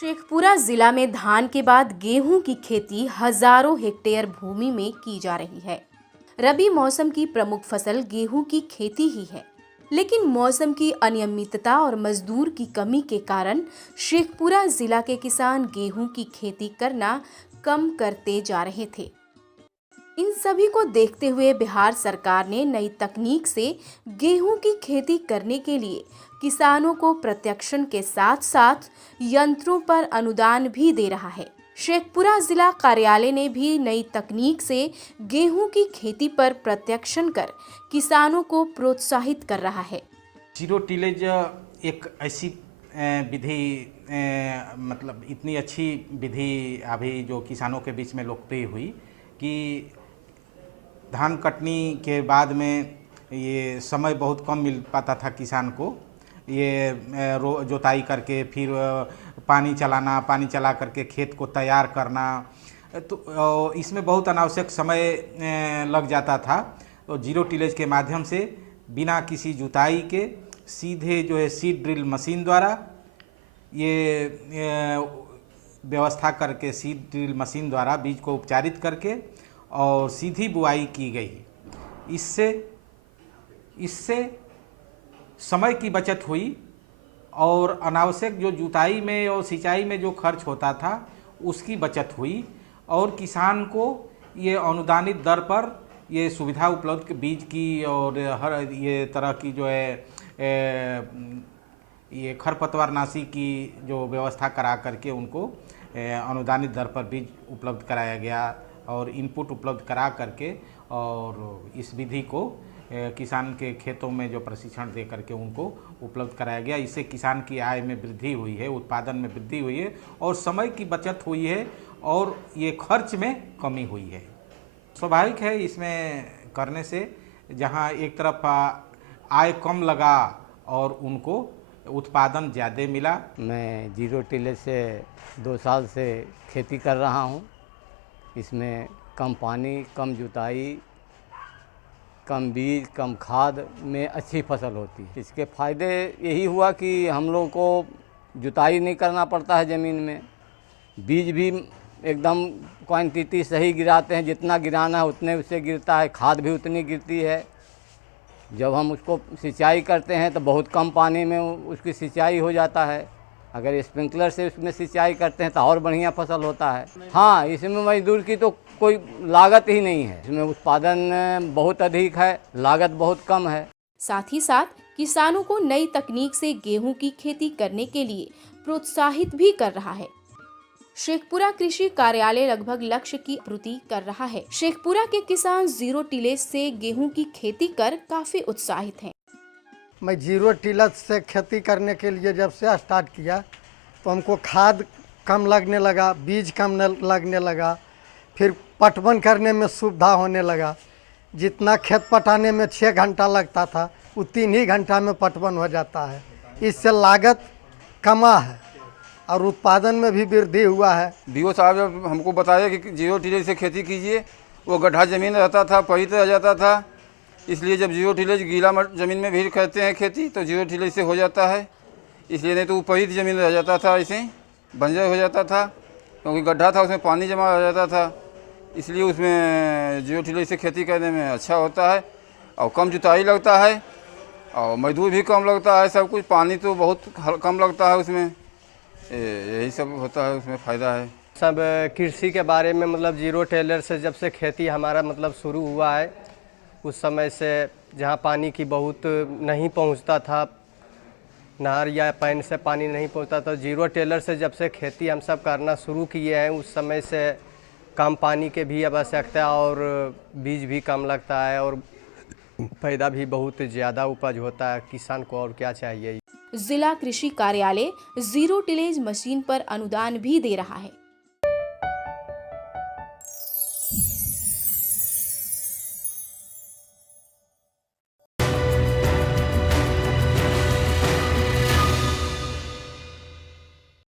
शेखपुरा जिला में धान के बाद गेहूं की खेती हजारों हेक्टेयर भूमि में की जा रही है। रबी मौसम की प्रमुख फसल गेहूं की खेती ही है, लेकिन मौसम की अनियमितता और मजदूर की कमी के कारण शेखपुरा जिला के किसान गेहूं की खेती करना कम करते जा रहे थे। इन सभी को देखते हुए बिहार सरकार ने नई तकनीक से गेहूं की खेती करने के लिए किसानों को प्रत्यक्षण के साथ साथ यंत्रों पर अनुदान भी दे रहा है। शेखपुरा जिला कार्यालय ने भी नई तकनीक से गेहूं की खेती पर प्रत्यक्षण कर किसानों को प्रोत्साहित कर रहा है। जीरो टिलेज एक ऐसी विधि मतलब इतनी अच्छी विधि अभी जो किसानों के बीच में लोकप्रिय हुई कि धान कटनी के बाद में ये समय बहुत कम मिल पाता था किसान को। ये जोताई करके फिर पानी चला करके खेत को तैयार करना, तो इसमें बहुत अनावश्यक समय लग जाता था। तो जीरो टिलेज के माध्यम से बिना किसी जुताई के सीधे जो है सीड ड्रिल मशीन द्वारा ये व्यवस्था करके सीड ड्रिल मशीन द्वारा बीज को उपचारित करके और सीधी बुआई की गई। इससे समय की बचत हुई और अनावश्यक जो जुताई में और सिंचाई में जो खर्च होता था उसकी बचत हुई और किसान को ये अनुदानित दर पर ये सुविधा उपलब्ध बीज की और हर ये तरह की जो है ये खरपतवारनाशी की जो व्यवस्था करा करके उनको अनुदानित दर पर बीज उपलब्ध कराया गया और इनपुट उपलब्ध करा करके और इस विधि को किसान के खेतों में जो प्रशिक्षण दे करके उनको उपलब्ध कराया गया। इससे किसान की आय में वृद्धि हुई है, उत्पादन में वृद्धि हुई है और समय की बचत हुई है और ये खर्च में कमी हुई है। स्वाभाविक है इसमें करने से, जहां एक तरफ आय कम लगा और उनको उत्पादन ज़्यादा मिला। मैं जीरो टिलेज से 2 साल से खेती कर रहा हूं। इसमें कम पानी, कम जुताई, कम बीज, कम खाद में अच्छी फसल होती है। इसके फ़ायदे यही हुआ कि हम लोग को जुताई नहीं करना पड़ता है ज़मीन में, बीज भी एकदम क्वांटिटी सही गिराते हैं, जितना गिराना है उतने उससे गिरता है, खाद भी उतनी गिरती है। जब हम उसको सिंचाई करते हैं तो बहुत कम पानी में उसकी सिंचाई हो जाता है। अगर स्प्रिंकलर से उसमें सिंचाई करते हैं तो और बढ़िया फसल होता है। हाँ, इसमें मजदूर की तो कोई लागत ही नहीं है, इसमें उत्पादन बहुत अधिक है, लागत बहुत कम है। साथ ही साथ किसानों को नई तकनीक से गेहूं की खेती करने के लिए प्रोत्साहित भी कर रहा है। शेखपुरा कृषि कार्यालय लगभग लक्ष्य की पूर्ति कर रहा है। शेखपुरा के किसान जीरो टिलेज से गेहूं की खेती कर काफी उत्साहित हैं। मैं जीरो टिलेज से खेती करने के लिए जब से स्टार्ट किया तो हमको खाद कम लगने लगा, बीज कम लगने लगा, फिर पटवन करने में सुविधा होने लगा। जितना खेत पटाने में 6 घंटा लगता था वो 3 ही घंटा में पटवन हो जाता है। इससे लागत कमा है और उत्पादन में भी वृद्धि हुआ है। DO साहब जब हमको बताया कि जीरो टिलेज से खेती कीजिए, वो गड्ढा ज़मीन रहता था, पवित्र रह जाता था, इसलिए जब जीरो टिलेज गीला ज़मीन में भी करते हैं खेती तो जीरो टिलेज से हो जाता है। इसलिए नहीं तो वो पवित्र ज़मीन रह जाता था, ऐसे बंजर हो जाता था, क्योंकि गड्ढा था उसमें पानी जमा हो जाता था। इसलिए उसमें जीरो टिलेज से खेती करने में अच्छा होता है और कम जुताई लगता है और मजदूर भी कम लगता है, सब कुछ। पानी तो बहुत कम लगता है उसमें, यही सब होता है, उसमें फ़ायदा है। सब कृषि के बारे में मतलब जीरो टिलेज से जब से खेती हमारा मतलब शुरू हुआ है, उस समय से जहाँ पानी की बहुत नहीं पहुँचता था, नहर या पैन से पानी नहीं पहुँचता था, जीरो टिलेज से जब से खेती हम सब करना शुरू किए हैं, उस समय से कम पानी के भी आवश्यकता और बीज भी कम लगता है और पैदा भी बहुत ज़्यादा उपज होता है। किसान को और क्या चाहिए। जिला कृषि कार्यालय जीरो टिलेज मशीन पर अनुदान भी दे रहा है।